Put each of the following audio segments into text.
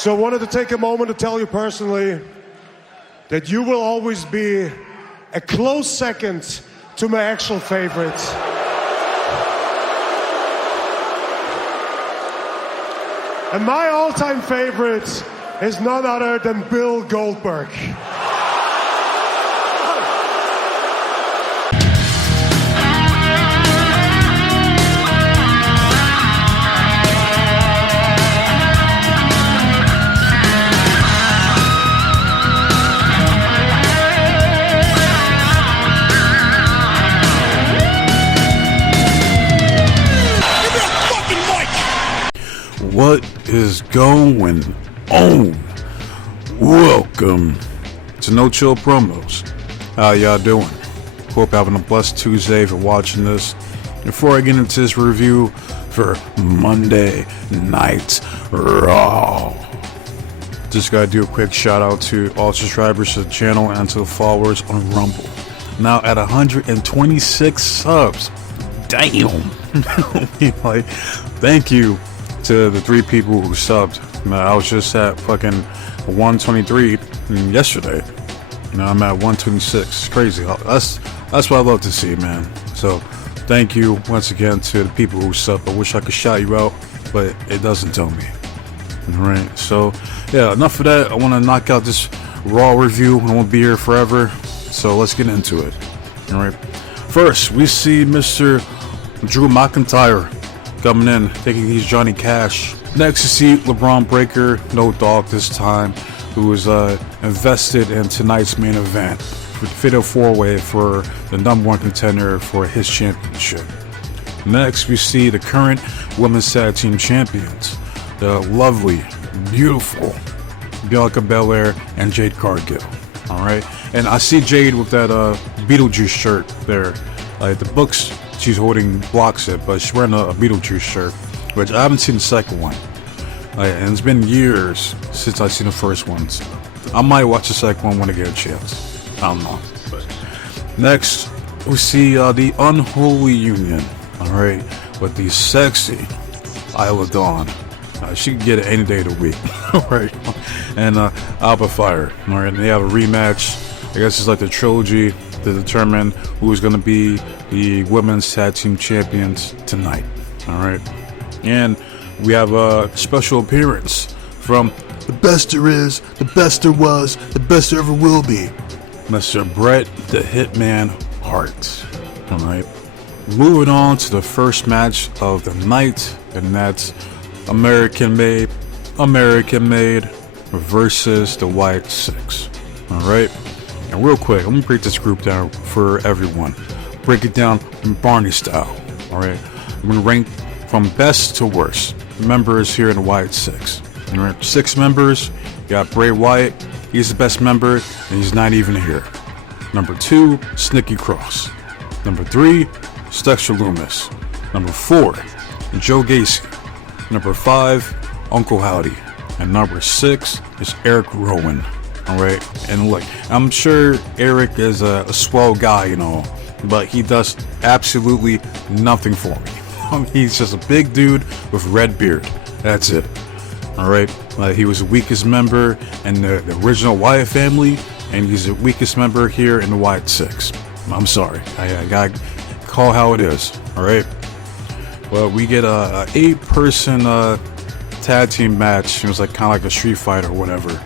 So I wanted to take a moment to tell you personally that you will always be a close second to my actual favorite. And my all-time favorite is none other than Bill Goldberg. What is going on? Welcome to No Chill Promos. How y'all doing? Hope having a blessed Tuesday if you're watching this. Before I get into this review for Monday Night Raw, just gotta do a quick shout out to all subscribers to the channel and to the followers on Rumble. Now at 126 subs. Damn. Like, thank you to the 3 people who subbed. I was just at fucking 123 yesterday. I'm at 126. It's crazy. That's what I love to see, man. So thank you once again to the people who subbed. I wish I could shout you out, but it doesn't tell me. Alright, so yeah, enough of that. I want to knock out this Raw review. I won't be here forever, so let's get into it. Alright, first we see Mr. Drew McIntyre coming in, taking these Johnny Cash. Next, you see LeBron Breaker, no dog this time, who was invested in tonight's main event, Fatal 4-Way for the #1 contender for his championship. Next, we see the current women's tag team champions, the lovely, beautiful Bianca Belair and Jade Cargill. All right, and I see Jade with that Beetlejuice shirt there. Like the books, she's holding blocks it, but she's wearing a Beetlejuice shirt, which I haven't seen the second one. And it's been years since I've seen the first one, so I might watch the second one when I get a chance. I don't know. But next, we see the Unholy Union, alright, with the sexy Isla Dawn. She can get it any day of the week, alright, and Alba Fire, alright, and they have a rematch. I guess it's like the trilogy to determine who is going to be the women's tag team champions tonight. Alright, and we have a special appearance from the best there is, the best there was, the best there ever will be, Mr. Bret the Hitman Hart. Alright, moving on to the first match of the night, and that's American Made versus the White Six. Alright, and real quick, let me break this group down for everyone. Break it down in Barney style. Alright, I'm going to rank from best to worst members here in the White Six. Alright, 6 members. You got Bray Wyatt. He's the best member, and he's not even here. Number 2, Nikki Cross. Number 3, Dexter Lumis. Number 4, Joe Gacy. Number 5, Uncle Howdy. And number 6 is Eric Rowan. Alright, and look, I'm sure Eric is a swell guy, you know, but he does absolutely nothing for me. He's just a big dude with red beard. That's it. Alright, he was the weakest member in the original Wyatt family, and he's the weakest member here in the Wyatt Six. I'm sorry, I gotta call how it is. Alright, well, we get a 8-person tag team match. It was like kind of like a Street Fight or whatever.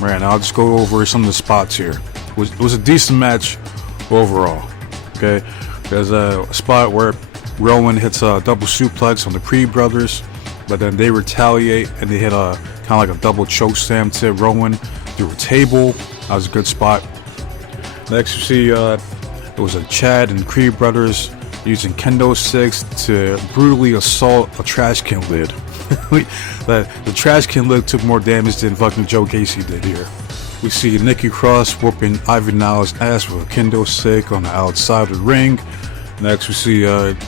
Right, and I'll just go over some of the spots here. It was a decent match overall. Okay, there's a spot where Rowan hits a double suplex on the Creed brothers, but then they retaliate and they hit a kind of like a double choke slam to Rowan through a table. That was a good spot. Next, you see it was a Chad and Creed brothers using kendo sticks to brutally assault a trash can lid. The trash can lid took more damage than fucking Joe Gacy did here. We see Nikki Cross whooping Ivy Niles' ass with a kendo stick on the outside of the ring. Next, we see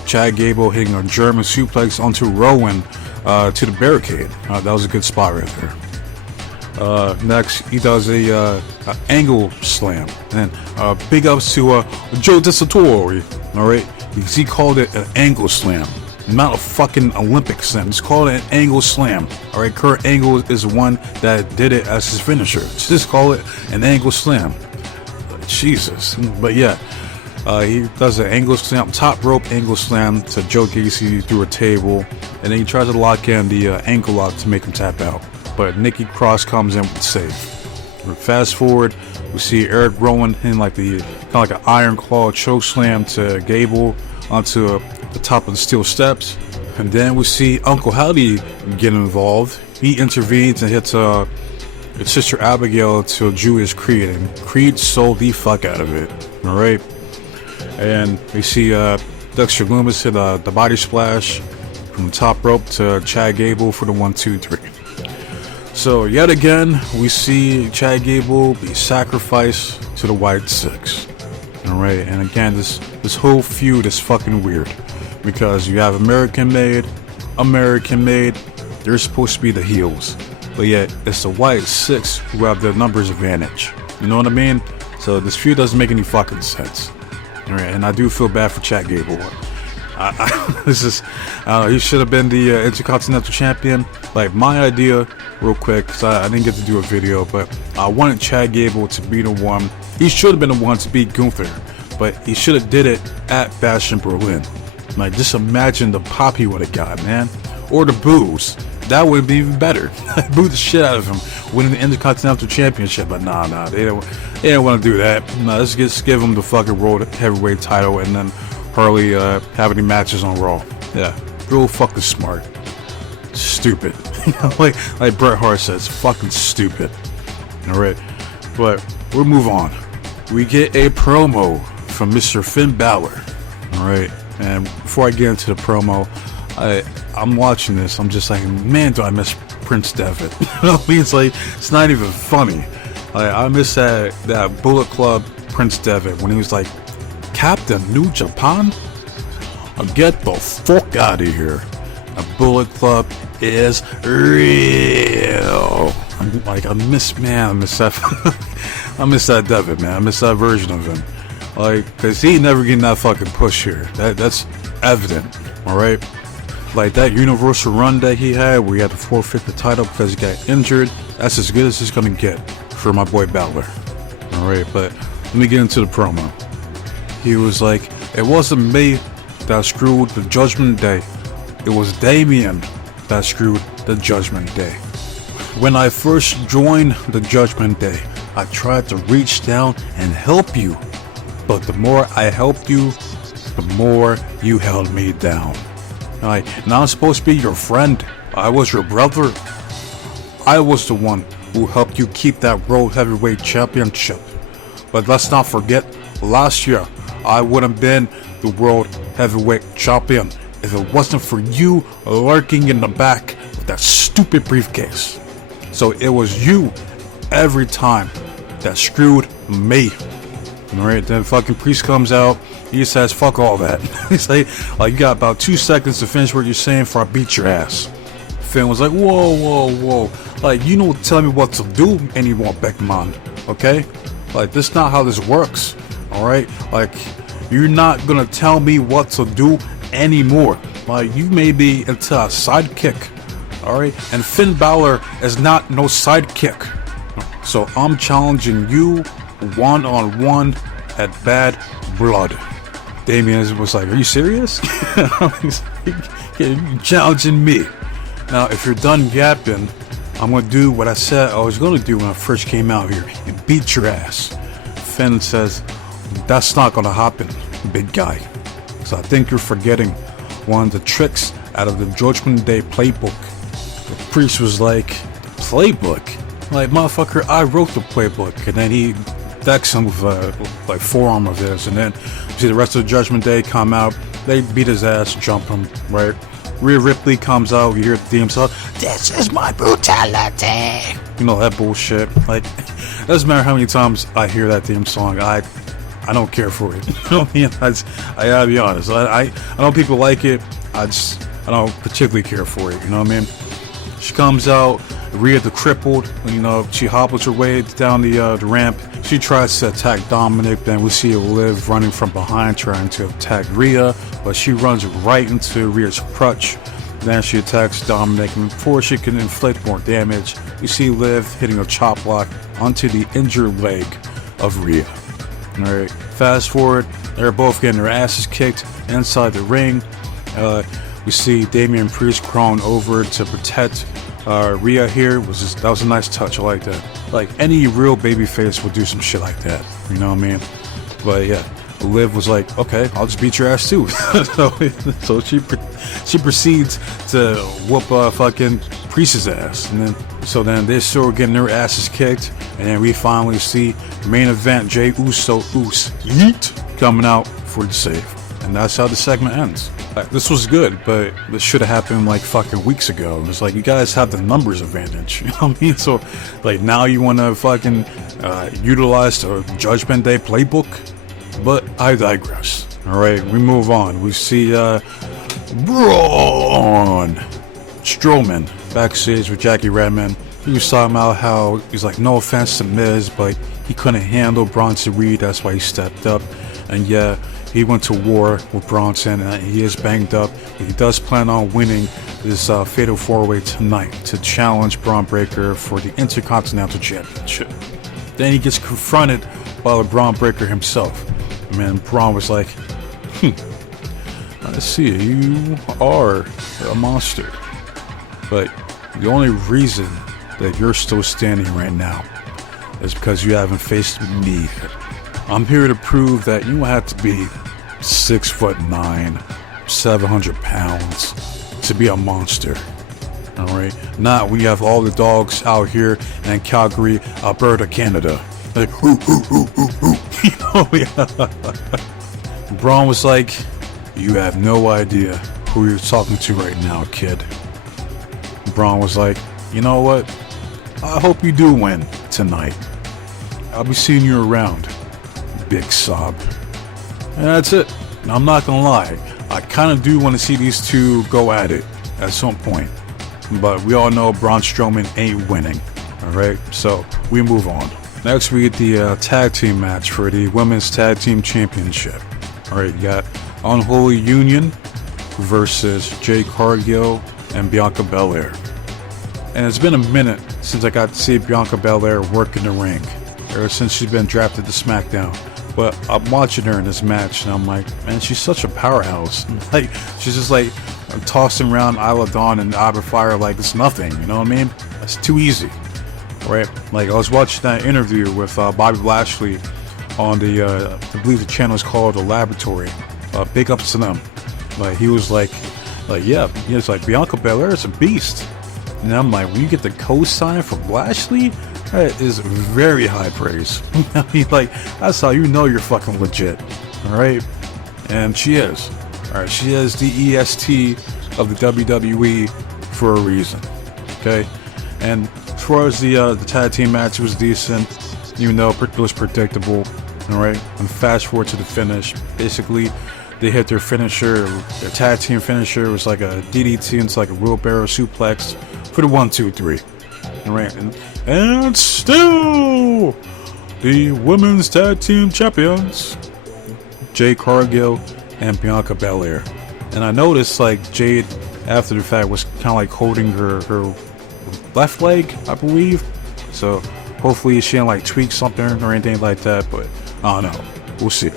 Chad Gable hitting a German suplex onto Rowan to the barricade. That was a good spot right there. Next, he does a angle slam. And then big ups to Joe DeSatori. All right, he called it an angle slam. not a fucking Olympic slam. Just call it an angle slam. Alright, Kurt Angle is the one that did it as his finisher. Just call it an angle slam. Jesus. But yeah, he does an angle slam, top rope angle slam to Joe Gacy through a table, and then he tries to lock in the ankle lock to make him tap out. But Nikki Cross comes in with the save. Fast forward, we see Eric Rowan in like the kind of like an iron claw choke slam to Gable onto the top of the steel steps, and then we see Uncle Howdy get involved. He intervenes and hits his sister Abigail to Julius Creed, and Creed sold the fuck out of it. All right, and we see Dexter Lumis hit the body splash from the top rope to Chad Gable for the 1-2-3. So yet again, we see Chad Gable be sacrificed to the White Six. Alright, and again, this whole feud is fucking weird. Because you have American Made, they're supposed to be the heels. But yet, it's the White Six who have the numbers advantage. You know what I mean? So this feud doesn't make any fucking sense. Alright, and I do feel bad for Chad Gable. He should have been the Intercontinental Champion. Like, my idea, real quick, because I didn't get to do a video, but I wanted Chad Gable to be the one. He should have been the one to beat Gunther, but he should have did it at Bash in Berlin. Like, just imagine the pop he would have got, man. Or the boos. That would be even better. Boo the shit out of him, winning the Intercontinental Championship. But nah, they didn't want to do that. Nah, let's just give him the fucking World Heavyweight title and then Harley have any matches on Raw. Yeah, real fucking smart. Stupid. like Bret Hart says, fucking stupid. Alright, but we'll move on. We get a promo from Mr. Finn Balor. Alright, and before I get into the promo, I'm watching this, I'm just like, man, do I miss Prince Devitt. You know what I mean? It's like, it's not even funny. I miss that Bullet Club Prince Devitt when he was like, Captain New Japan? Get the fuck out of here. A Bullet Club is real. I miss that. I miss that Devitt, man. I miss that version of him. Like, cause he never getting that fucking push here. That's evident. All right. Like that Universal run that he had, where he had to forfeit the title because he got injured. That's as good as it's gonna get for my boy Balor. All right, but let me get into the promo. He was like, it wasn't me that screwed the Judgment Day. It was Damien that screwed the Judgment Day. When I first joined the Judgment Day, I tried to reach down and help you. But the more I helped you, the more you held me down. Now I'm supposed to be your friend. I was your brother. I was the one who helped you keep that World Heavyweight Championship. But let's not forget, last year, I would have been the World Heavyweight Champion if it wasn't for you lurking in the back with that stupid briefcase. So it was you every time that screwed me. Alright, then fucking Priest comes out. He says, fuck all that. He's like, you got about 2 seconds to finish what you're saying before I beat your ass. Finn was like, whoa. Like, you don't tell me what to do anymore, Beckman. Okay? Like, this is not how this works. Alright? Like, you're not gonna tell me what to do anymore. Like, you may be into a sidekick. Alright? And Finn Balor is not no sidekick. So I'm challenging you one-on-one at Bad Blood. Damien was like, are you serious? You're challenging me. Now, if you're done yapping, I'm going to do what I said I was going to do when I first came out here and beat your ass. Finn says, that's not going to happen, big guy. So I think you're forgetting one of the tricks out of the Judgment Day playbook. The Priest was like, playbook? Like, motherfucker, I wrote the playbook. And then he decks him with like forearm of his. And then you see the rest of the Judgment Day come out. They beat his ass, jump him, right? Rhea Ripley comes out, you hear the theme song, this is my brutality. You know, that bullshit. Like, it doesn't matter how many times I hear that theme song, I don't care for it. You know what I mean? I gotta be honest. I know people like it, I don't particularly care for it, you know what I mean? She comes out, Rhea the crippled, she hobbles her way down the ramp. She tries to attack Dominic, then we see Liv running from behind trying to attack Rhea, but she runs right into Rhea's crutch. Then she attacks Dominic, and before she can inflict more damage, we see Liv hitting a chop block onto the injured leg of Rhea. Alright, fast forward, they're both getting their asses kicked inside the ring. We see Damian Priest crawling over to protect Rhea here. That was a nice touch. I like that. Like, any real babyface would do some shit like that. You know what I mean? But yeah, Liv was like, okay, I'll just beat your ass too. so she proceeds to whoop fucking Priest's ass. And then they're still getting their asses kicked. And then we finally see main event Jey Uso Yeet coming out for the save. And that's how the segment ends. This was good, but this should have happened like fucking weeks ago. It's like, you guys have the numbers advantage. You know what I mean? So, like, now you want to fucking utilize the Judgment Day playbook? But I digress. Alright, we move on. We see Braun Strowman backstage with Jackie Redmond. He was talking about how he's like, no offense to Miz, but he couldn't handle Bronson Reed. That's why he stepped up. And yeah, he went to war with Bronson, and he is banged up. He does plan on winning this Fatal 4-Way tonight to challenge Braun Breaker for the Intercontinental Championship. Then he gets confronted by the Braun Breaker himself. Man, Braun was like, I see, you are a monster. But the only reason that you're still standing right now is because you haven't faced me. I'm here to prove that you have to be 6'9", 700 pounds to be a monster. Alright? Not when you have all the dogs out here in Calgary, Alberta, Canada. Like, hoo, hoo, hoo, hoo, hoo. You know, yeah. Braun was like, you have no idea who you're talking to right now, kid. Braun was like, you know what? I hope you do win tonight. I'll be seeing you around, big sob. And that's it. I'm not gonna lie, I kind of do want to see these two go at it at some point. But we all know Braun Strowman ain't winning. Alright, so we move on. Next we get the tag team match for the Women's Tag Team Championship. Alright, you got Unholy Union versus Jade Cargill and Bianca Belair. And it's been a minute since I got to see Bianca Belair work in the ring, ever since she's been drafted to SmackDown. But I'm watching her in this match and I'm like, man, she's such a powerhouse. Like, she's just like tossing around Isla Dawn and Albert Fire like it's nothing, you know what I mean? It's too easy, right? Like, I was watching that interview with Bobby Lashley on the, I believe the channel is called The Laboratory. Big ups to them. Like, he was like, yeah, he was like, Bianca Belair is a beast. And I'm like, when you get the co-sign from Lashley, that is very high praise. I mean, like, that's how you know you're fucking legit. Alright? And she is. Alright, she is the EST of the WWE for a reason. Okay? And as far as the tag team match, it was decent, even though it was predictable. Alright? And fast forward to the finish. Basically, they hit their finisher. Their tag team finisher was like a DDT into like a wheelbarrow suplex for the 1, 2, 3. Alright, and still the Women's Tag Team Champions, Jade Cargill and Bianca Belair. And I noticed like Jade, after the fact, was kind of like holding her left leg, I believe. So hopefully she didn't like tweak something or anything like that, but I don't know. We'll see.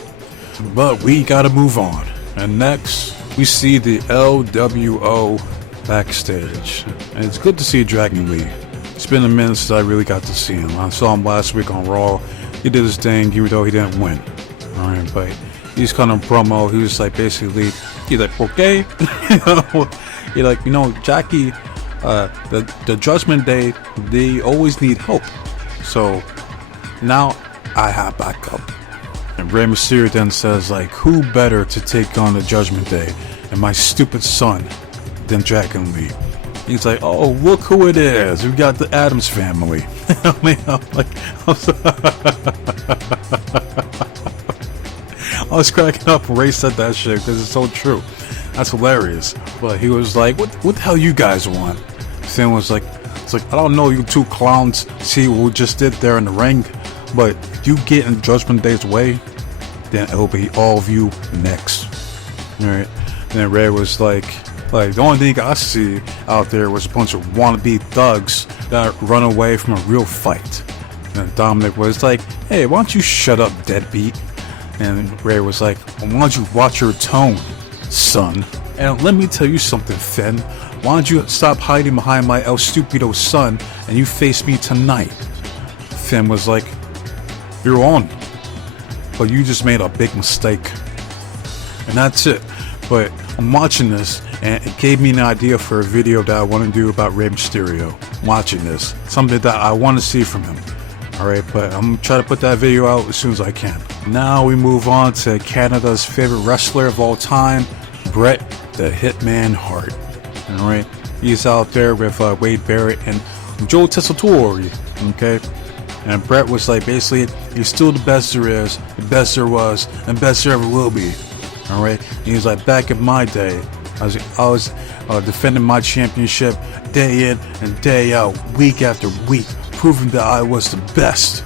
But we gotta move on. And next, we see the LWO backstage. And it's good to see Dragon Lee. It's been a minute since I really got to see him. I saw him last week on Raw. He did his thing, even though he didn't win. Alright, but he's kind of promo. He was like, basically, he's like, okay. You're like, Jackie, the Judgment Day, they always need help. So now I have backup. And Rey Mysterio then says, like, who better to take on the Judgment Day and my stupid son than Dragon Lee? He's like, oh, look who it is. We got the Addams family. I mean, I was cracking up when Ray said that shit because it's so true. That's hilarious. But he was like, what the hell you guys want? Finn was like, It's like, I don't know you two clowns see what we just did there in the ring, but if you get in Judgment Day's way, then it'll be all of you next. Alright. And then Ray was like the only thing I see out there was a bunch of wannabe thugs that run away from a real fight. And Dominic was like, hey, why don't you shut up, deadbeat? And Ray was like, well, why don't you watch your tone, son? And let me tell you something, Finn. Why don't you stop hiding behind my El Stupido son and you face me tonight? Finn was like, you're on. But you just made a big mistake. And that's it. But I'm watching this and it gave me an idea for a video that I want to do about Rey Mysterio. Watching this. Something that I want to see from him. Alright, but I'm going to try to put that video out as soon as I can. Now we move on to Canada's favorite wrestler of all time, Bret the Hitman Hart. Alright, he's out there with Wade Barrett and Joe Tessitore. Okay, and Bret was like, basically, he's still the best there is, the best there was, and best there ever will be. Alright, and he's like, back in my day, I was defending my championship day in and day out, week after week, proving that I was the best.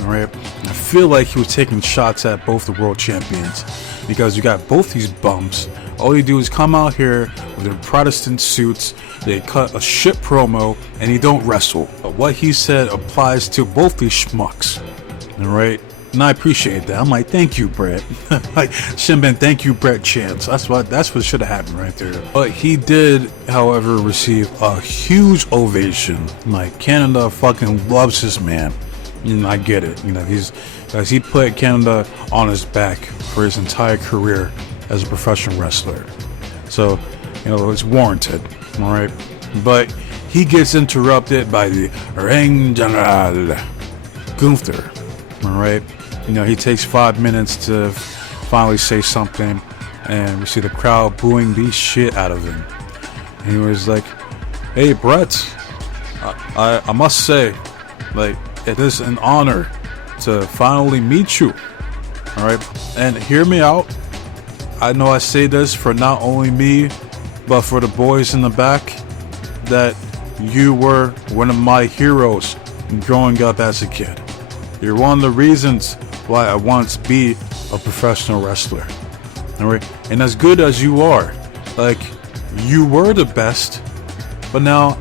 Alright, I feel like he was taking shots at both the world champions, because you got both these bums. All you do is come out here with their Protestant suits, they cut a shit promo, and you don't wrestle. But what he said applies to both these schmucks. Alright? And I appreciate that. I'm like, thank you, Bret. Like, should've been thank you, Bret chance. That's what should have happened right there. But he did, however, receive a huge ovation. Like, Canada fucking loves this man. And I get it. You know, he put Canada on his back for his entire career as a professional wrestler. So, you know, it's warranted, all right? But he gets interrupted by the Ring General, Gunther, all right? You know, he takes 5 minutes to finally say something, and we see the crowd booing the shit out of him. And he was like, hey, Bret, I must say, like, it is an honor to finally meet you, all right? And hear me out. I know I say this for not only me, but for the boys in the back, that you were one of my heroes growing up as a kid. You're one of the reasons why I wanted to be a professional wrestler. Alright? And as good as you are, like, you were the best, but now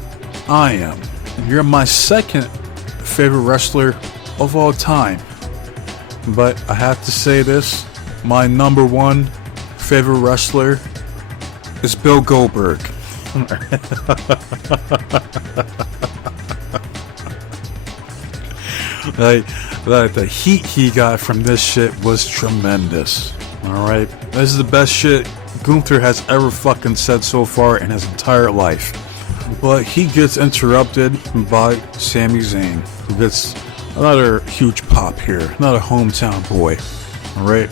I am. You're my second favorite wrestler of all time. But I have to say this, my number one favorite wrestler is Bill Goldberg. like the heat he got from this shit was tremendous. Alright, this is the best shit Gunther has ever fucking said so far in his entire life. But he gets interrupted by Sami Zayn, who gets another huge pop here, another hometown boy. Alright,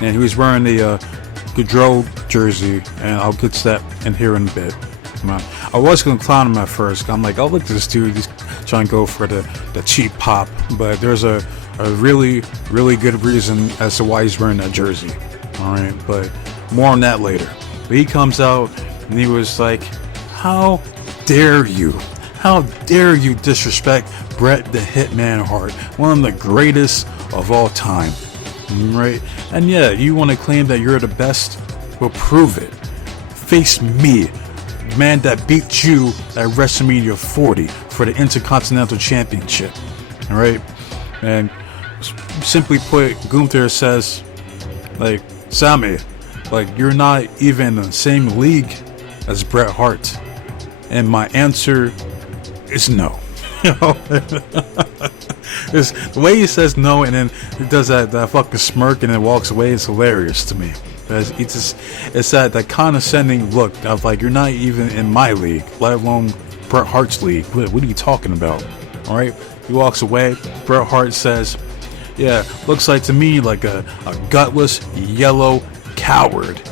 and he was wearing the Gaudreau jersey, and I'll get to that in here in a bit. I was gonna clown him at first. I'm like, oh, look at this dude, he's trying to go for the cheap pop, but there's a really good reason as to why he's wearing that jersey. Alright, but more on that later. But he comes out and he was like, how dare you disrespect Bret the Hitman Hart, one of the greatest of all time. Right? And yeah, you want to claim that you're the best? Well, prove it. Face me, man that beat you at WrestleMania 40 for the Intercontinental Championship. Alright? And simply put, Gunther says, like, Sami, like, you're not even in the same league as Bret Hart. And my answer is no. You know? The way he says no and then he does that fucking smirk and then walks away is hilarious to me. It's that condescending look of like, you're not even in my league, let alone Bret Hart's league. What are you talking about? Alright? He walks away. Bret Hart says, yeah, looks like to me like a gutless yellow coward.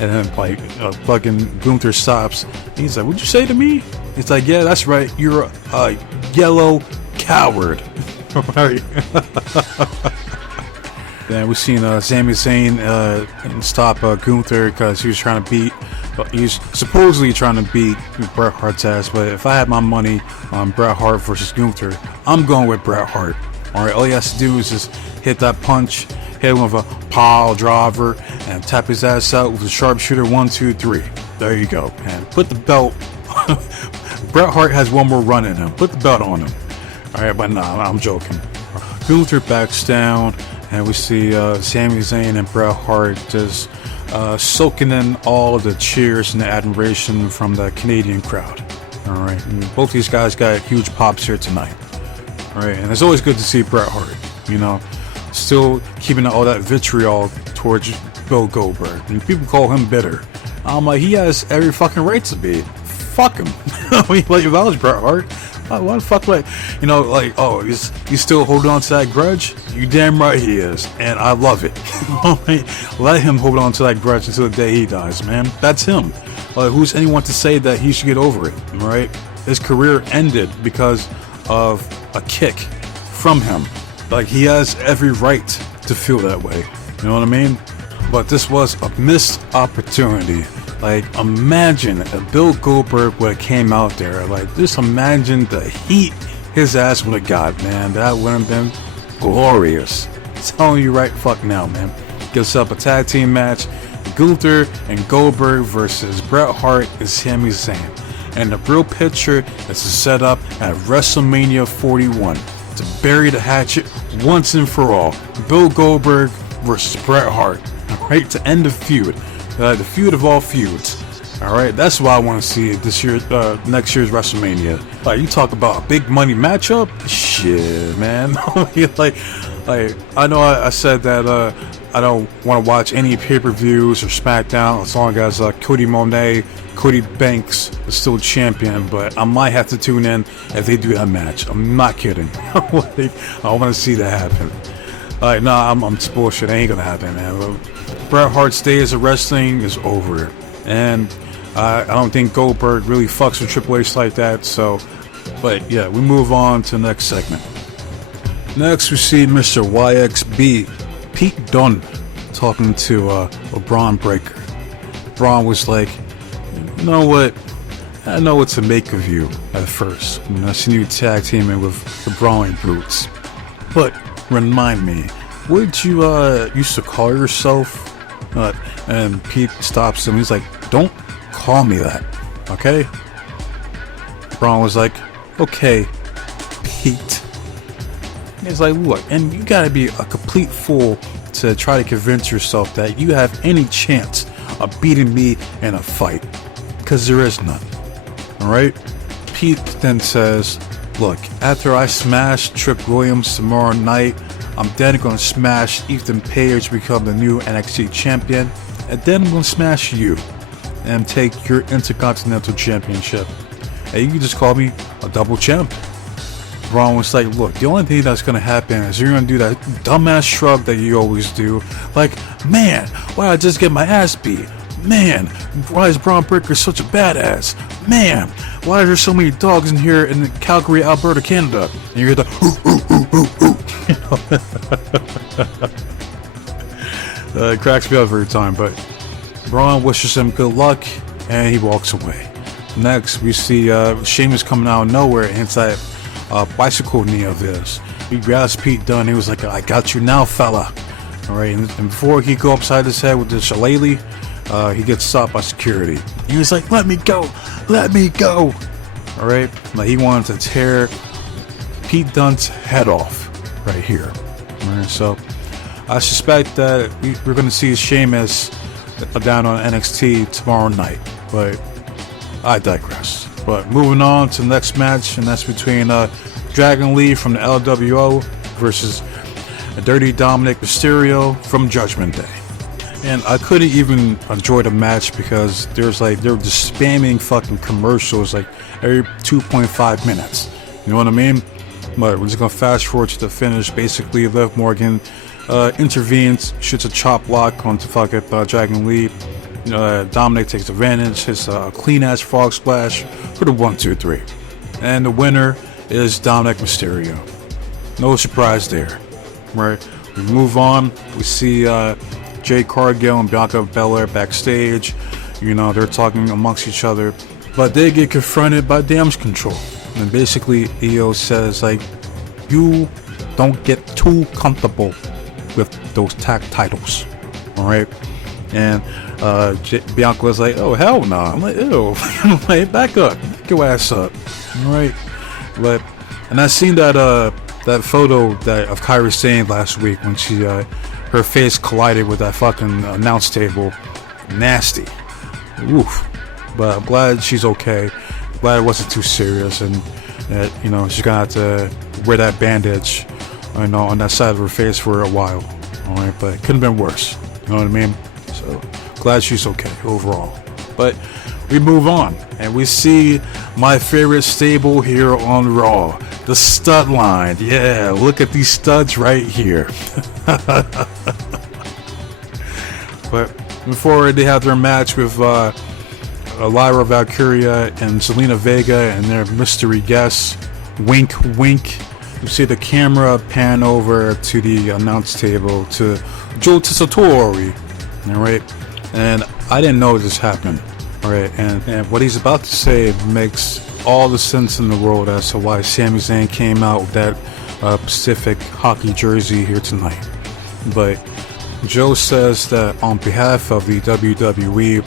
And then like fucking Gunther stops. He's like, what'd you say to me? He's like, yeah, that's right, you're a yellow coward. Then we've seen Sami Zayn stop Gunther because he was trying to beat He's supposedly trying to beat Bret Hart's ass, but if I had my money on Bret Hart versus Gunther, I'm going with Bret Hart. Alright, all he has to do is just hit that punch, hit him with a pile driver, and tap his ass out with a sharpshooter 1, 2, 3. There you go. And put the belt. Bret Hart has one more run in him. Put the belt on him. Alright, but nah, I'm joking. Gunther backs down, and we see Sami Zayn and Bret Hart just soaking in all the cheers and the admiration from the Canadian crowd. Alright, both these guys got huge pops here tonight. Alright, and it's always good to see Bret Hart, you know, still keeping all that vitriol towards Bill Goldberg. And people call him bitter. I'm like, he has every fucking right to be. Fuck him. Like, if I was Bret Hart, why the fuck, like, you know, like, oh, he's still holding on to that grudge? You damn right he is, and I love it. Let him hold on to that grudge until the day he dies, man. That's him. Who's anyone to say that he should get over it, right? His career ended because of a kick from him. Like, he has every right to feel that way. You know what I mean? But this was a missed opportunity. Like, imagine if Bill Goldberg would have came out there. Like, just imagine the heat his ass would have got, man. That would have been glorious. I'm telling you right fuck now, man. Gets up a tag team match. Gunther and Goldberg versus Bret Hart and Sami Zayn. And the real picture is set up at WrestleMania 41 to bury the hatchet once and for all. Bill Goldberg versus Bret Hart. Alright, to end the feud. The feud of all feuds. Alright, that's what I want to see this year, next year's WrestleMania. Like, you talk about a big money matchup? Shit, man. like, I know I said that I don't want to watch any pay-per-views or SmackDown as long as Cody Banks is still champion, but I might have to tune in if they do that match. I'm not kidding. I want to see that happen. Like, nah, I'm just bullshit. It ain't gonna happen, man. Bret Hart's days of wrestling is over, and I don't think Goldberg really fucks with Triple H like that. So, but yeah, we move on to the next segment. Next, we see Mr. YXB, Pete Dunne, talking to Braun Breaker. Braun was like, you know what? I know what to make of you at first. I seen you tag teaming with the Brawling Brutes, but remind me, what did you used to call yourself? And Pete stops him. He's like, don't call me that, okay? Braun was like, okay, Pete. He's like, look, and you gotta be a complete fool to try to convince yourself that you have any chance of beating me in a fight, because there is none. Alright? Pete then says, look, after I smash Trick Williams tomorrow night, I'm then going to smash Ethan Page to become the new NXT champion, and then I'm going to smash you and take your Intercontinental Championship. And you can just call me a double champ. Braun was like, look, the only thing that's going to happen is you're going to do that dumbass shrug that you always do. Like, man, why did I just get my ass beat? Man, why is Braun Breaker such a badass? Man, why are there so many dogs in here in Calgary, Alberta, Canada? And you hear the it cracks me up every time, but Braun wishes him good luck and he walks away. Next, we see Sheamus coming out of nowhere and hits that bicycle knee of his. He grabs Pete Dunne. He was like, I got you now, fella. Alright, and before he go upside his head with the shillelagh, he gets stopped by security. He was like, let me go, let me go. Alright, like he wanted to tear Pete Dunne's head off right here. Alright, so I suspect that we're going to see Sheamus down on NXT tomorrow night, but I digress. But moving on to the next match, and that's between Dragon Lee from the LWO versus Dirty Dominic Mysterio from Judgment Day. And I couldn't even enjoy the match because they were just spamming fucking commercials like every 2.5 minutes. You know what I mean? But we're just gonna fast forward to the finish. Basically, Liv Morgan intervenes, shoots a chop block onto fucking Dragon Lee. Dominic takes advantage, hits a clean ass frog splash for the 1, 2, 3. And the winner is Dominic Mysterio. No surprise there. Right? We move on. We see Jade Cargill and Bianca Belair backstage. You know, they're talking amongst each other, but they get confronted by damage control. And basically, Io says, like, you don't get too comfortable with those tag titles, all right? And Bianca was like, oh, hell no. I'm like, ew. I'm like, back up. Get your ass up, all right? But, and I seen that photo of Kairi Sane last week when she, her face collided with that fucking announce table. Nasty. Oof. But I'm glad she's okay. Glad it wasn't too serious, and that, you know, she's gonna have to wear that bandage, you know, on that side of her face for a while. Alright, but it couldn't have been worse. You know what I mean? So glad she's okay overall. But we move on, and we see my favorite stable here on Raw, the stud line. Yeah, look at these studs right here. But before they have their match with Lyra Valkyria and Zelina Vega and their mystery guests, wink wink, you see the camera pan over to the announce table to Joe Tessitore, alright? And I didn't know this happened, alright? And what he's about to say makes all the sense in the world as to why Sami Zayn came out with that Pacific hockey jersey here tonight. But Joe says that on behalf of the WWE,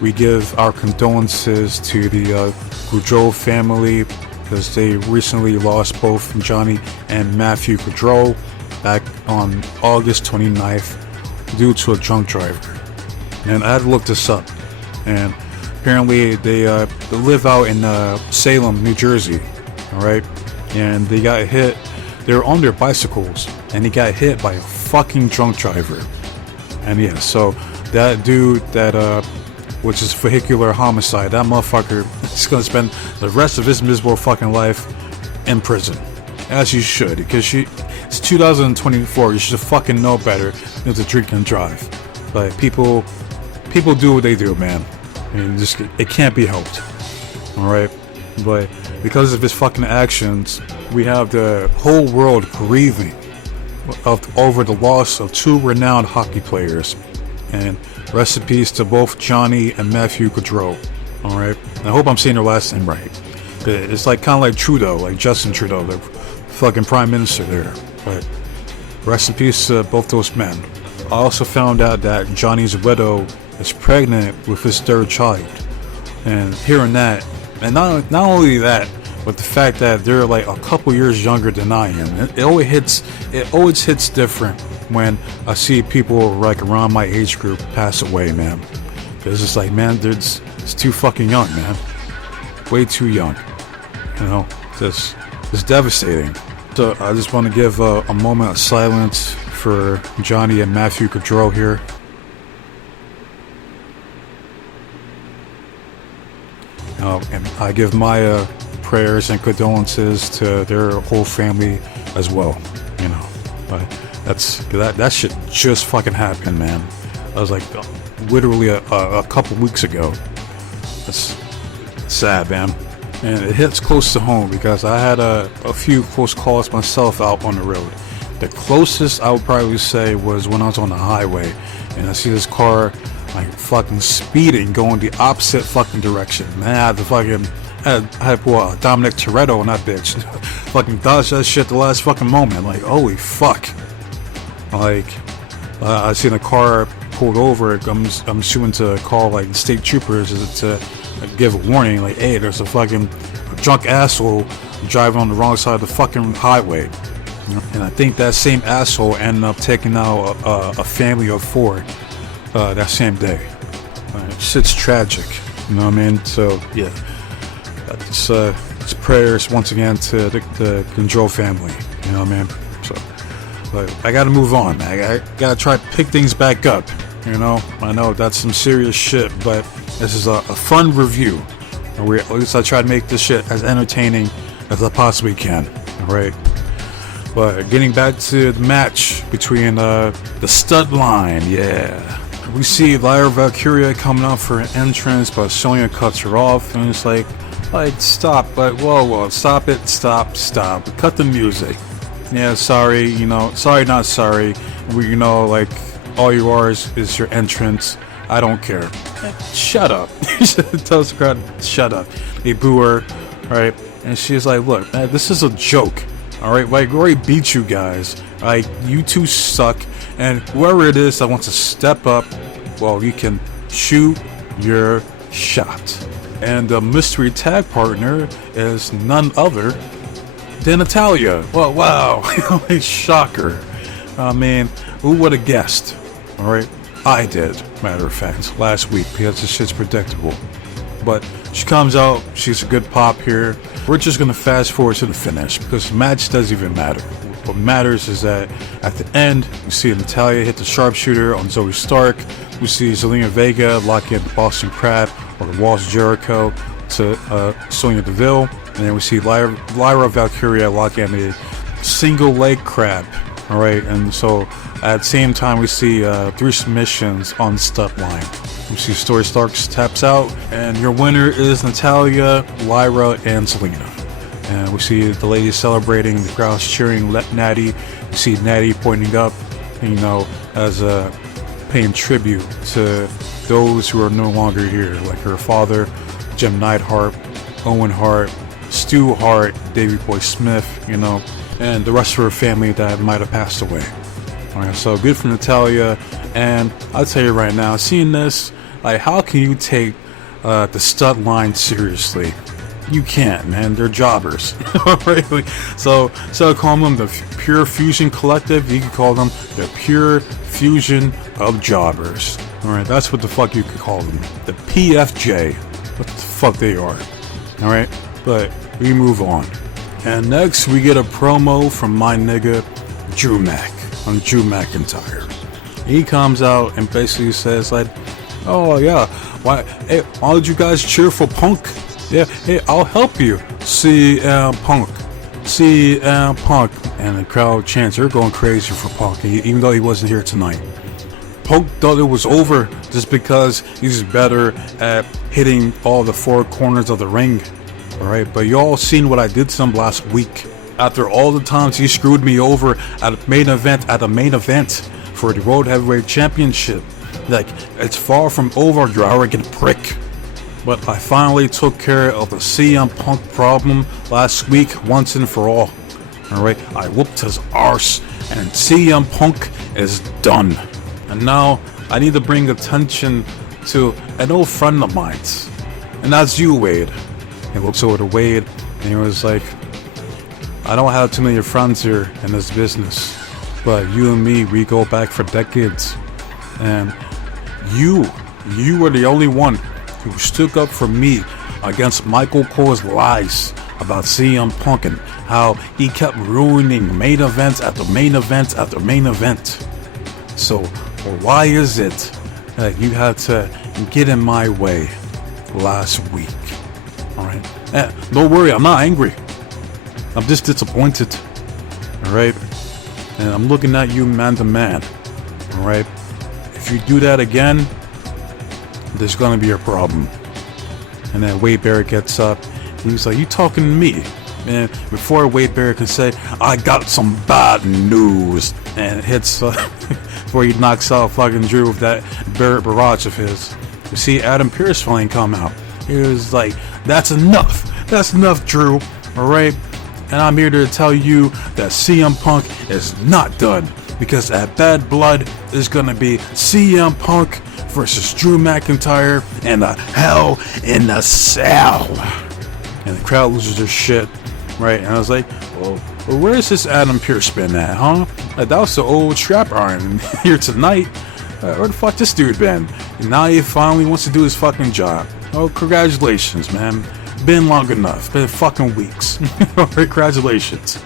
we give our condolences to the Gaudreau family, because they recently lost both Johnny and Matthew Gaudreau back on August 29th due to a drunk driver. And I had to look this up, and apparently they live out in Salem, New Jersey, alright? And they got hit, they were on their bicycles, and he got hit by a fucking drunk driver. And yeah, so that dude that which is vehicular homicide, that motherfucker is gonna spend the rest of his miserable fucking life in prison, as you should, because it's 2024. You should fucking know better than to drink and drive. But people do what they do, man. I mean, just, it can't be helped, all right? But because of his fucking actions, we have the whole world grieving over the loss of two renowned hockey players. And rest in peace to both Johnny and Matthew Gaudreau. Alright? I hope I'm saying their last name right. It's like kind of like Trudeau, like Justin Trudeau, the fucking prime minister there. But rest in peace to both those men. I also found out that Johnny's widow is pregnant with his third child. And hearing that, and not only that, but the fact that they're like a couple years younger than I am, it always hits different when I see people like around my age group pass away, man. Because it's like, man, it's too fucking young, man. Way too young. You know, it's devastating. So I just want to give a moment of silence for Johnny and Matthew Gaudreau here. And I give my prayers and condolences to their whole family as well, you know. But that shit just fucking happened, man. I was like literally a couple weeks ago. That's sad, man. And it hits close to home because I had a few close calls myself out on the road. The closest I would probably say was when I was on the highway and I see this car like fucking speeding going the opposite fucking direction. Man, I had to pull Dominic Toretto on that bitch. Fucking dodge that shit the last fucking moment. Like, holy fuck. Like, I seen a car pulled over. I'm assuming to call like state troopers to give a warning. Like, hey, there's a fucking drunk asshole driving on the wrong side of the fucking highway. And I think that same asshole ended up taking out a family of 4 that same day. Shit's tragic. You know what I mean? So, yeah. It's prayers once again to the Gaudreau family. You know what I mean? So, but I gotta move on, man. I gotta try to pick things back up. You know? I know that's some serious shit, but this is a fun review. At least I try to make this shit as entertaining as I possibly can. Alright? But getting back to the match between the stud line, yeah. We see Lyra Valkyria coming up for an entrance, but Sonya cuts her off, and it's like, stop, but whoa, stop it, stop, cut the music. Yeah, sorry, sorry, not sorry. You know, like, all you are is your entrance. I don't care. Shut up. Tells the crowd, shut up. They boo her, right? And she's like, look, man, this is a joke. Alright, like, I already beat you guys. Alright, you two suck. And whoever it is that wants to step up, well, you can shoot your shot. And the mystery tag partner is none other than Natalya. Well, wow. Shocker. I mean, who would have guessed? Alright, I did, matter of fact, last week, because this shit's predictable. But she comes out, she's a good pop here. We're just gonna fast forward to the finish because the match doesn't even matter. What matters is that at the end, we see Natalya hit the sharpshooter on Zoe Stark. We see Zelina Vega lock in the Boston Crab or the Walls Jericho to Sonya Deville. And then we see Lyra Valkyria lock in a single leg crab. Alright, and so at the same time we see 3 submissions on the stud line. We see Zoe Stark taps out, and your winner is Natalya, Lyra, and Zelina. And we see the ladies celebrating, the crowd's cheering Natty. We see Natty pointing up, as paying tribute to those who are no longer here, like her father, Jim Neidhart, Owen Hart, Stu Hart, Davey Boy Smith, and the rest of her family that might have passed away. Alright, so good for Natalya, and I'll tell you right now, seeing this, like, how can you take the stud line seriously? You can't, man. They're jobbers. Right? So call them the Pure Fusion Collective. You can call them the Pure Fusion of Jobbers. Alright, that's what the fuck you could call them. The PFJ. What the fuck they are. Alright, but we move on. And next we get a promo from my nigga Drew McIntyre. He comes out and basically says like, oh yeah, why don't you guys cheer for Punk? Yeah, hey, I'll help you. CM Punk. And the crowd chants, they're going crazy for Punk, even though he wasn't here tonight. Punk thought it was over just because he's better at hitting all the 4 corners of the ring. Alright, but y'all seen what I did to him last week. After all the times he screwed me over at a main event for the World Heavyweight Championship. Like, it's far from over, you arrogant prick. But I finally took care of the CM Punk problem last week once and for all. Alright, I whooped his arse, and CM Punk is done. And now I need to bring attention to an old friend of mine. And that's you, Wade. He looks over to Wade, and he was like, I don't have too many friends here in this business, but you and me, we go back for decades. And you were the only one who stood up for me against Michael Cole's lies about CM Punk and how he kept ruining main events after main events after main event. So why is it that you had to get in my way last week? Alright, don't worry, I'm not angry. I'm just disappointed. Alright, and I'm looking at you man to man. Alright, if you do that again, there's gonna be a problem. And then Wade Barrett gets up and he's like, you talking to me? And before Wade Barrett can say, I got some bad news, and it hits where he knocks out fucking Drew with that Barrett barrage of his. You see Adam Pearce finally come out. He was like, that's enough, Drew. Alright, and I'm here to tell you that CM Punk is not done, because at Bad Blood is gonna be CM Punk versus Drew McIntyre and a Hell in a Cell. And the crowd loses their shit, right? And I was like, well, where's this Adam Pearce been at, huh? Like, that was the old strap iron here tonight. Where the fuck this dude been? And now he finally wants to do his fucking job. Oh, congratulations, man. Been long enough. Been fucking weeks. Congratulations.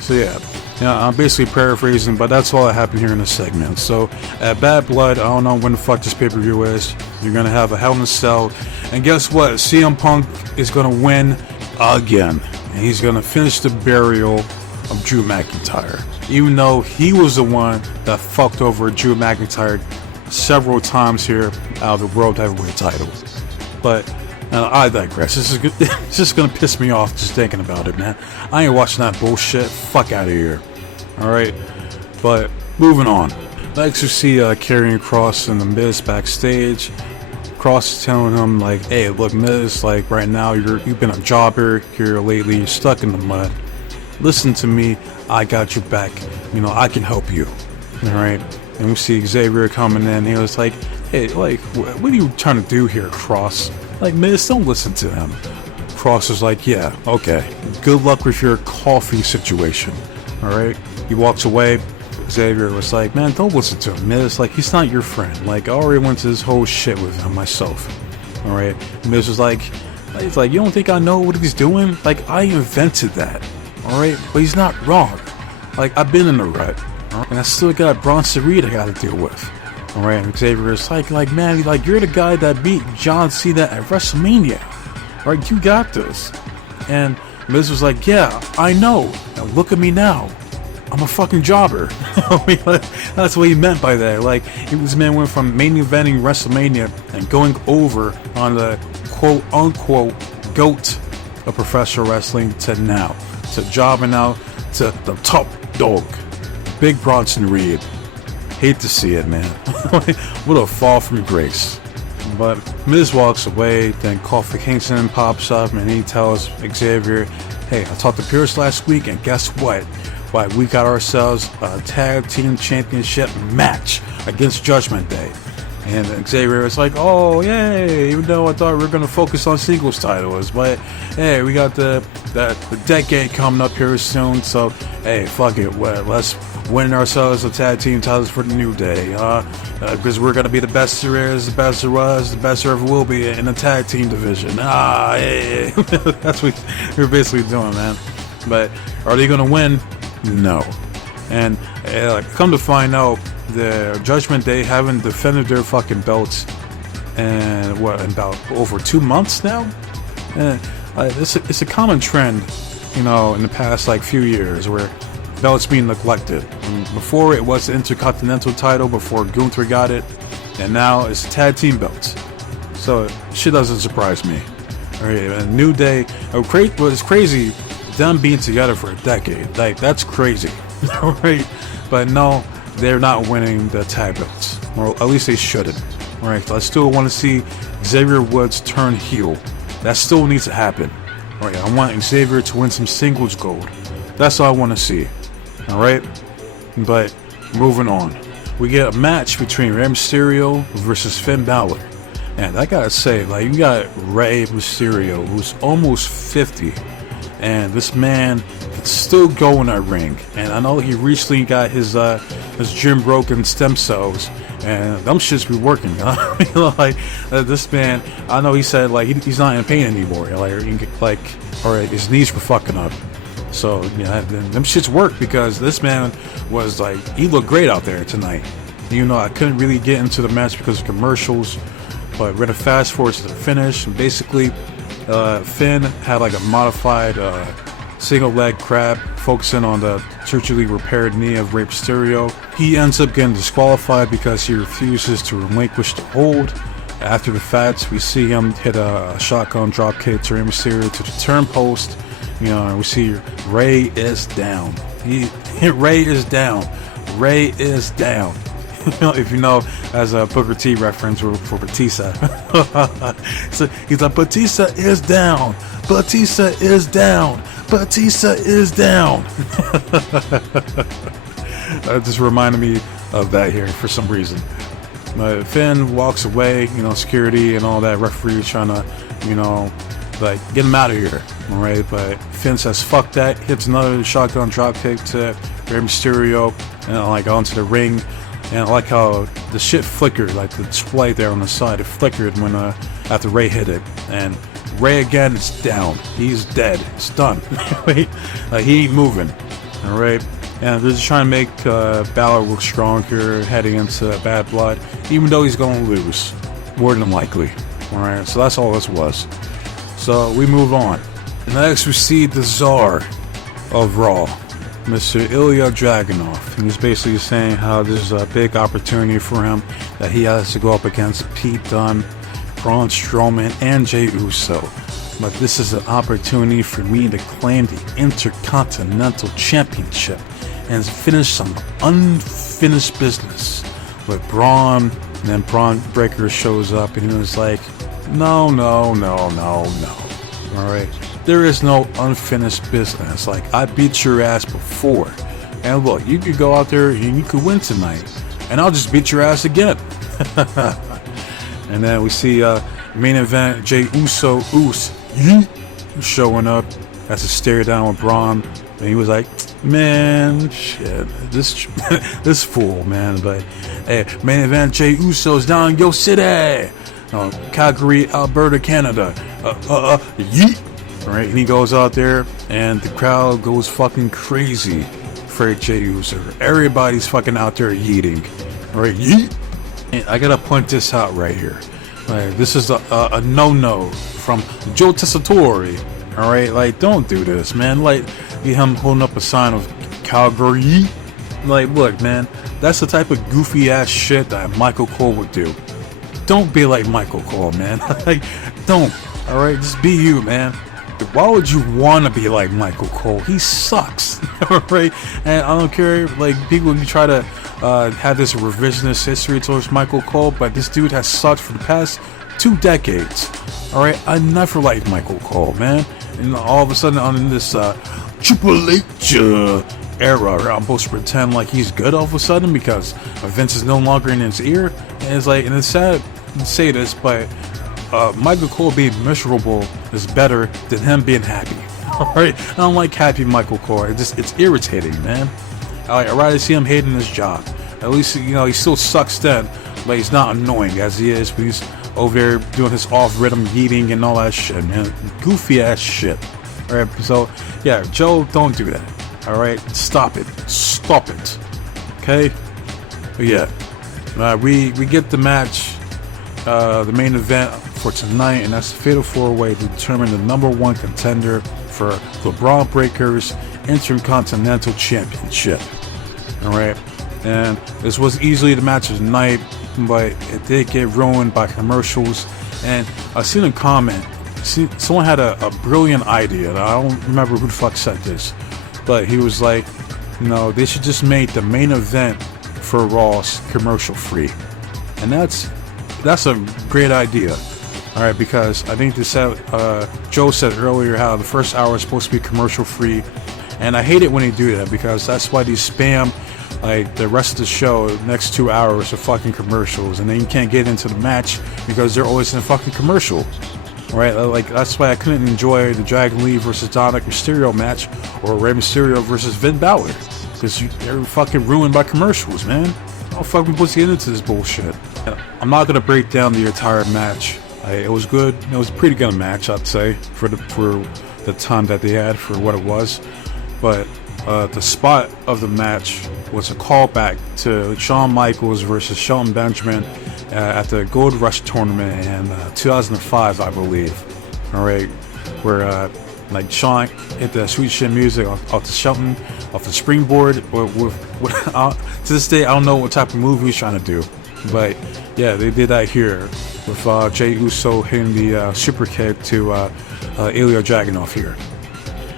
So yeah, I'm basically paraphrasing, but that's all that happened here in this segment. So at Bad Blood, I don't know when the fuck this pay-per-view is. You're gonna have a Hell in a Cell, and guess what? CM Punk is gonna win again, and he's gonna finish the burial of Drew McIntyre, even though he was the one that fucked over Drew McIntyre several times here out of the World Heavyweight title. But I digress. This is gonna piss me off just thinking about it, man. I ain't watching that bullshit. Fuck out of here. Alright, but moving on. Next, you see Karrion Kross and the Miz backstage. Kross is telling him like, "Hey, look, Miz, like right now you've been a jobber here lately. You're stuck in the mud. Listen to me. I got your back. You know, I can help you." All right. And we see Xavier coming in. He was like, "Hey, like, what are you trying to do here, Kross? Like, Miz, don't listen to him." Kross is like, "Yeah, okay. Good luck with your coffee situation." All right. He walks away. Xavier was like, "Man, don't listen to him, Miz. Like, he's not your friend. Like, I already went to this whole shit with him myself." All right. Miz was like, "He's like, you don't think I know what he's doing? Like, I invented that. All right. But he's not wrong. Like, I've been in the rut, and I still got Bronson Reed I got to deal with." All right. And Xavier is like, man, like you're the guy that beat John Cena at WrestleMania. All right, you got this. And Miz was like, "Yeah, I know. Now look at me now. I'm a fucking jobber." I mean, that's what he meant by that. Like, this man went from main eventing WrestleMania and going over on the quote-unquote GOAT of professional wrestling to now. To jobbing out to the top dog, Big Bronson Reed. Hate to see it, man. What a fall from grace. But Miz walks away, then Kofi Kingston pops up and he tells Xavier, "Hey, I talked to Pierce last week and guess what? Why, we got ourselves a tag team championship match against Judgment Day." And Xavier is like, "Oh, yay, even though I thought we were going to focus on singles titles, but hey, we got the decade coming up here soon, so hey, fuck it, let's win ourselves a tag team titles for the New Day, because we're going to be the best there is, the best there was, the best there ever will be in the tag team division." Hey. That's what we're basically doing, man. But are they going to win? No. And come to find out, the Judgment Day haven't defended their fucking belts in about over 2 months now. And it's a common trend, you know, in the past like few years where belts being neglected. And before it was the Intercontinental title before Gunther got it, and now it's tag team belts. So shit doesn't surprise me. All right, a New Day. It's crazy them being together for a decade. Like, that's crazy. Right? But no, they're not winning the tag belts, or at least they shouldn't. Right? I still want to see Xavier Woods turn heel. That still needs to happen. Right? I want Xavier to win some singles gold. That's all I want to see. All right. But moving on, we get a match between Rey Mysterio versus Finn Balor, and I gotta say, like, you got Rey Mysterio, who's almost 50, and this man can still go in that ring. And I know he recently got his gym broken stem cells, and them shits be working. You know, like this man, I know he said like he's not in pain anymore. Or his knees were fucking up. So yeah, them shits work because this man was like, he looked great out there tonight. You know, I couldn't really get into the match because of commercials, but we're gonna fast forward to the finish. And basically, Finn had like a modified single leg crab, focusing on the surgically repaired knee of Rey Mysterio. He ends up getting disqualified because he refuses to relinquish the hold. After the fact, we see him hit a shotgun drop kick to Rey Mysterio to the turn post. You know, and we see Rey is down. Rey is down. Rey is down. If you know, as a Booker T reference for Batista. So he's like, Batista is down. Batista is down. Batista is down. That just reminded me of that here for some reason. But Finn walks away, you know, security and all that, referee trying to, you know, like, get him out of here. Alright, but Finn says fuck that, hits another shotgun drop kick to Rey Mysterio and like onto the ring. And I like how the shit flickered, like the display there on the side, it flickered when after Rey hit it. And Rey again is down. He's dead. It's done. He ain't moving. Alright. And they're just trying to make Balor look stronger heading into Bad Blood, even though he's going to lose. More than likely. Alright, so that's all this was. So we move on. Next we see the Czar of Raw, Mr. Ilya Dragunov. And he's basically saying how this is a big opportunity for him, that he has to go up against Pete Dunne, Braun Strowman, and Jey Uso. But this is an opportunity for me to claim the Intercontinental Championship. and finish some unfinished business with Braun. And then Braun Breaker shows up and he was like, no. Alright, there is no unfinished business. Like, I beat your ass before. And look, you could go out there and you could win tonight. And I'll just beat your ass again. And then we see main event Jey Uso showing up. Has to stare down with Braun. And he was like, man, shit, this fool, man. But hey, main event Jey Uso's down in Yo City, Calgary, Alberta, Canada. Yeet. Right, and he goes out there, and the crowd goes fucking crazy for Jey Uso. Everybody's fucking out there yeeting. Right, yeet. And I gotta point this out right here. Right, this is a no-no from Joe Tessitore. All right, like, don't do this, man. Like, him holding up a sign of Calgary. Like, look, man, that's the type of goofy ass shit that Michael Cole would do. Don't be like Michael Cole, man. Like, don't. All right, just be you, man. Why would you want to be like Michael Cole? He sucks. All right, and I don't care. Like, people try to have this revisionist history towards Michael Cole, but this dude has sucked for the past 2 decades. All right, I never liked Michael Cole, man. And all of a sudden, on this Triple H era, I'm supposed to pretend like he's good all of a sudden because Vince is no longer in his ear. And it's like, and it's sad to say this, but Michael Cole being miserable is better than him being happy. All right, I don't like happy Michael Cole. It's irritating, man. I'd rather see him hating his job. At least, you know, he still sucks then, but he's not annoying as he is. But he's over there doing his off-rhythm yeeting and all that shit, man. Goofy ass shit. All right, so yeah, Joe, don't do that. All right, stop it. Okay. But yeah, we get the match, the main event for tonight, and that's the Fatal 4-Way to determine the #1 contender for the Braun Breakers Intercontinental Championship. All right, and this was easily the match of the night, but it did get ruined by commercials. And I seen a comment. Someone had a brilliant idea. I don't remember who the fuck said this, but he was like, you know, they should just make the main event for Raw's commercial free. And that's a great idea. All right, because I think Joe said earlier how the first hour is supposed to be commercial free, and I hate it when they do that because that's why they spam like the rest of the show. The next 2 hours of fucking commercials, and then you can't get into the match because they're always in a fucking commercial. All right, like that's why I couldn't enjoy the Dragon Lee versus Dominic Mysterio match or Rey Mysterio versus Finn Balor because they're fucking ruined by commercials, man. How the fuck we supposed to get into this bullshit? I'm not gonna break down the entire match. It was good. It was a pretty good match, I'd say, for the time that they had for what it was. But the spot of the match was a callback to Shawn Michaels versus Shelton Benjamin at the Gold Rush tournament in 2005, I believe. All right, where like Shawn hit the sweet shit music off the Shelton, off the springboard. To this day, I don't know what type of move he was trying to do, but yeah, they did that here with Jey Uso hitting the super kick to Ilya Dragunov here.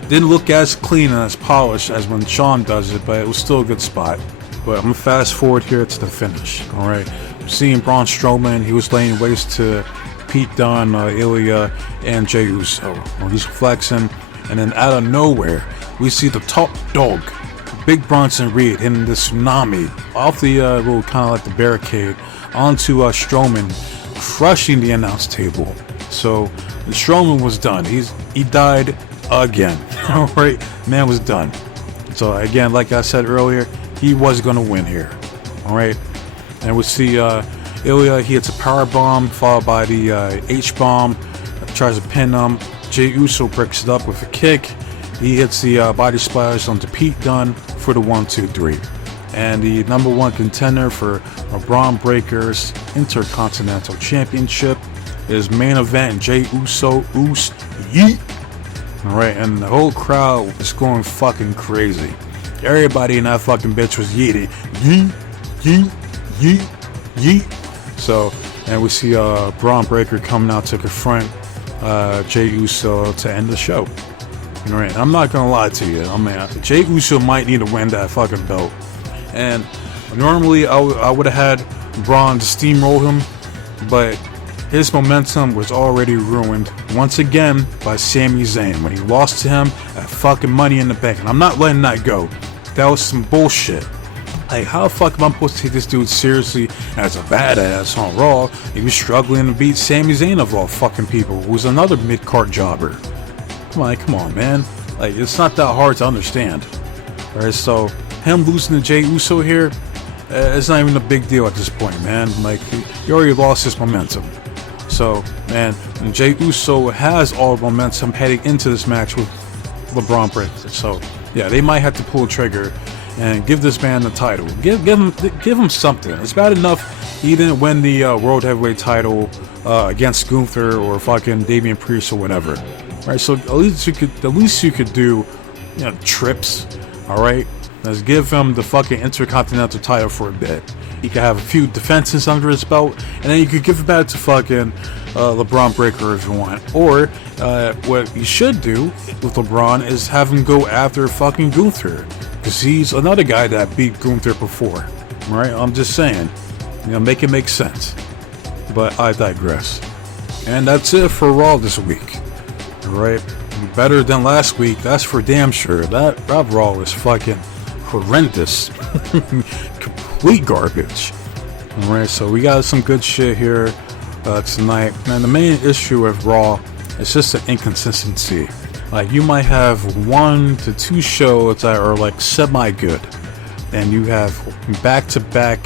Didn't look as clean and as polished as when Shawn does it, but it was still a good spot. But I'm gonna fast forward here to the finish. All right, seeing Braun Strowman, he was laying waste to Pete Dunne, Ilya, and Jey Uso. Well, he's flexing, and then out of nowhere, we see the top dog, Big Bronson Reed, hitting the tsunami off the little kind of like the barricade onto Strowman, crushing the announce table. So Strowman was done. He died again. All right, man was done. So again, like I said earlier, he was gonna win here. All right, and we see Ilya. He hits a power bomb followed by the H-bomb. Tries to pin him. Jey Uso breaks it up with a kick. He hits the body splash onto Pete Dunne for the 1-2-3. And the #1 contender for Braun Breakers Intercontinental Championship is main event Jey Uso yeet. Alright, and the whole crowd was going fucking crazy. Everybody in that fucking bitch was yeeting. Yeet, yeet, yeet, yeet. So, and we see Braun Breaker coming out to confront Jey Uso to end the show. Right? I'm not gonna lie to you. I mean, Jey Uso might need to win that fucking belt. And normally I would have had Braun steamroll him, but his momentum was already ruined once again by Sami Zayn when he lost to him at fucking Money in the Bank. And I'm not letting that go. That was some bullshit. Like, how the fuck am I supposed to take this dude seriously as a badass on Raw? He was struggling to beat Sami Zayn of all fucking people, who's another mid-card jobber. Come on, man. Like, it's not that hard to understand. Alright, so him losing to Jey Uso here, it's not even a big deal at this point, man. Like, he already lost his momentum. So, man, Jey Uso has all the momentum heading into this match with LeBron Breaker. So, yeah, they might have to pull a trigger and give this man the title. Give him something. It's bad enough he didn't win the World Heavyweight title against Gunther or fucking Damian Priest or whatever. Right? So at least you could do, you know, trips. All right, let's give him the fucking Intercontinental title for a bit. He could have a few defenses under his belt, and then you could give it back to fucking LeBron Breaker if you want. Or what you should do with LeBron is have him go after fucking Gunther, because he's another guy that beat Gunther before. Right? I'm just saying, you know, make it make sense. But I digress. And that's it for Raw this week. All right, better than last week, that's for damn sure. That Raw was fucking horrendous. Complete garbage. Alright, so we got some good shit here tonight. Man, the main issue with Raw is just the inconsistency. Like, you might have 1 to 2 shows that are like semi-good, and you have back-to-back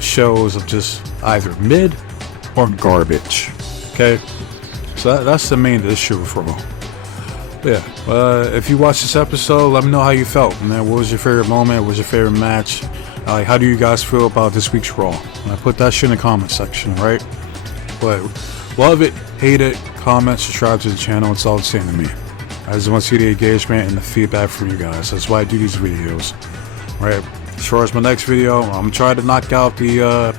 shows of just either mid or garbage. Okay, so that's the main issue with Raw. Yeah, if you watched this episode, let me know how you felt. Man, what was your favorite moment? What was your favorite match? How do you guys feel about this week's Raw? I put that shit in the comment section, right? But love it, hate it, comment, subscribe to the channel. It's all the same to me. I just want to see the engagement and the feedback from you guys. That's why I do these videos, right? As far as my next video, I'm trying to knock out the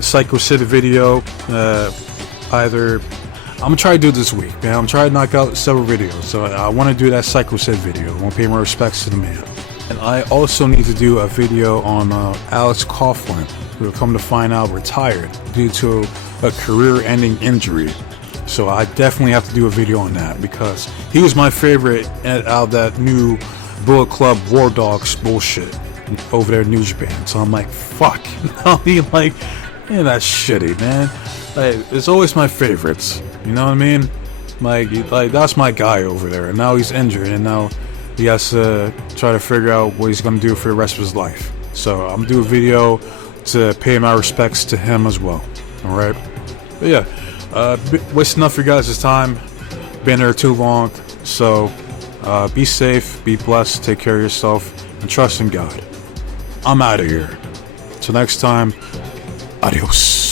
Psycho City video. I'm gonna try to do it this week, man. I'm trying to knock out several videos, so I want to do that Psycho Sid video. I want to pay my respects to the man. And I also need to do a video on Alex Coughlin, who, come to find out, retired due to a career-ending injury. So I definitely have to do a video on that, because he was my favorite out of that new Bullet Club War Dogs bullshit over there in New Japan. So I'm like, fuck. I mean, like, man, that's shitty, man. Like, it's always my favorites. You know what I mean? Like that's my guy over there, and now he's injured, and now he has to try to figure out what he's gonna do for the rest of his life. So I'm gonna do a video to pay my respects to him as well. All right. But yeah, wasting enough of your guys' time. Been here too long. So be safe, be blessed, take care of yourself, and trust in God. I'm out of here. Till next time, adios.